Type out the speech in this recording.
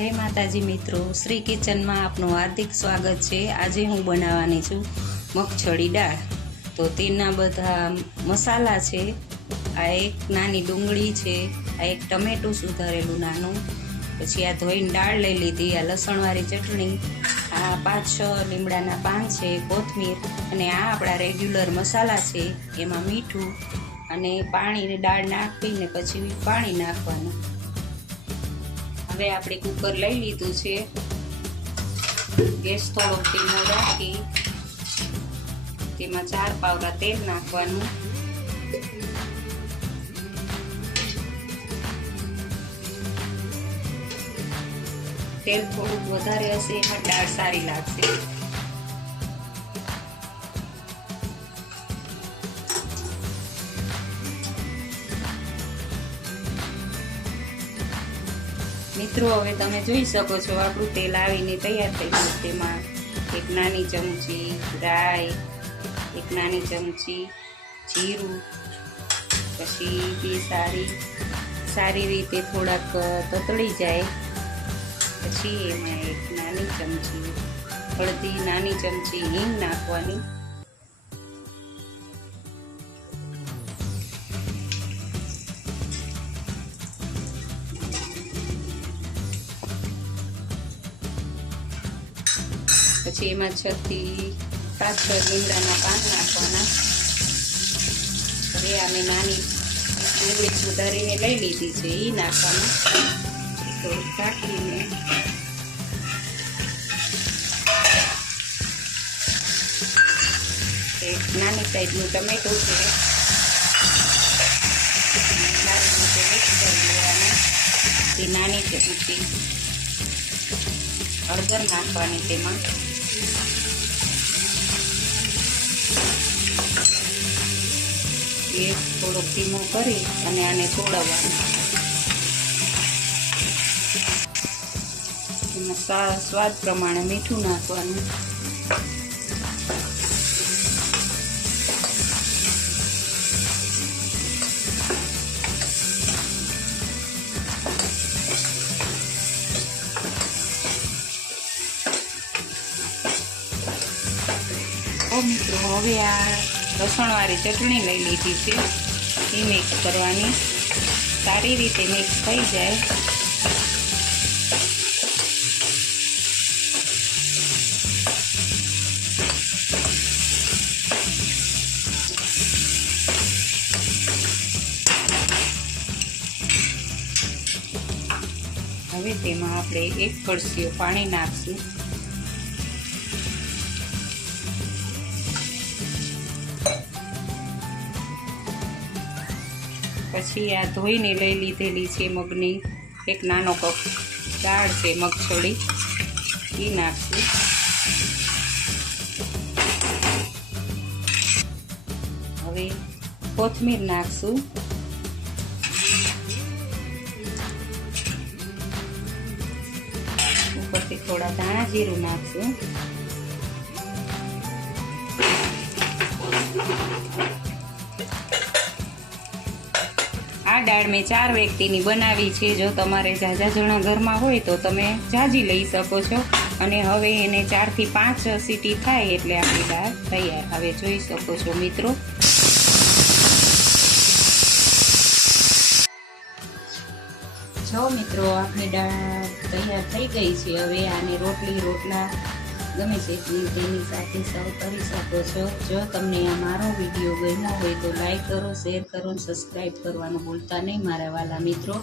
जय माताजी मित्रों, श्री किचन में आपनु हार्दिक स्वागत है। आज हूँ बनावानी छूँ मगछड़ी दाळ। तो तेना बधा मसाला है। आ एक नानी डूंगળી है, आ एक टमेटू सुधारेलू नानू, पछी आ धोईने दाळ लई लीधी, आ लसणवाળી चटणी, आ 5-6 લીમડાના પાન છે, કોથમીર અને આ આપણા રેગ્યુલર મસાલા છે। એમાં મીઠું અને પાણી દાળ નાખીને પછી પાણી નાખવાનું। હવે આપણે કુકર લઈ લીધું છે, ગેસ થોડો ધીમો રાખી તેમાં 4 પાવડા તેલ નાખવાનું। તેલ થોડુંક વધારે હશે એમાં દાળ સારી લાગશે। મિત્રો હવે તમે જોઈ શકો છો આપણું તેલ આવીને તૈયાર થઈ ગયું। તેમાં એક નાની ચમચી રાઈ, એક નાની ચમચી જીરું, પછી બે સારી રીતે થોડાક તતળી જાય પછી એમાં એક નાની ચમચી હળદી, નાની ચમચી હિંગ નાખવાની। પછી એમાં 6 થી 7 લીમડાના પાન નાખવાના। હવે અમે નાની ડુંગળી સુધારીને લઈ લીધી છે એ નાખવાનું। થોડુંક ઢાંકીને એક નાની સાઈઝનું ટમેટું છે એ નાની ચમચી હળદર નાખવાની। તેમાં એ થોડોક ધીમો કરી અને આને તોડવાનું। એમાં સ્વાદ પ્રમાણે મીઠું નાખવાનું। મિત્રો હવે આ લસણવાળી ચટણી લઈ લીધી છે એ મિક્સ કરવાની। સારી રીતે મિક્સ થઈ જાય હવે તેમાં આપણે 1 કળશીઓ પાણી નાખશું। પછી આ ધોઈને લઈ લીધેલી છે મગની એક નાનો કપ દાળ છે મગછડી એ નાખશું। હવે કોથમીર નાખશું। ઉપરથી થોડા ધાણા જીરું નાખશું। આ દાળ મેં 4 વ્યક્તિની બનાવી છે। જો તમારે ઝાઝા જણા ઘરમાં હોય તો તમે ઝાઝી લઈ શકો છો। અને હવે એને 4 થી 5 સીટી થાય એટલે આપણી દાળ તૈયાર। હવે જોઈ શકો છો મિત્રો, જો મિત્રો આપણી દાળ તૈયાર થઈ ગઈ છે। હવે આને રોટલા ગમે છે તેની સાથે સર્વ કરી શકો છો। જો તમને આ મારો વિડીયો ગમ્યો હોય તો લાઈક કરો, શેર કરો અને સબસ્ક્રાઈબ કરવાનું ભૂલતા નહીં મારા વાલા મિત્રો।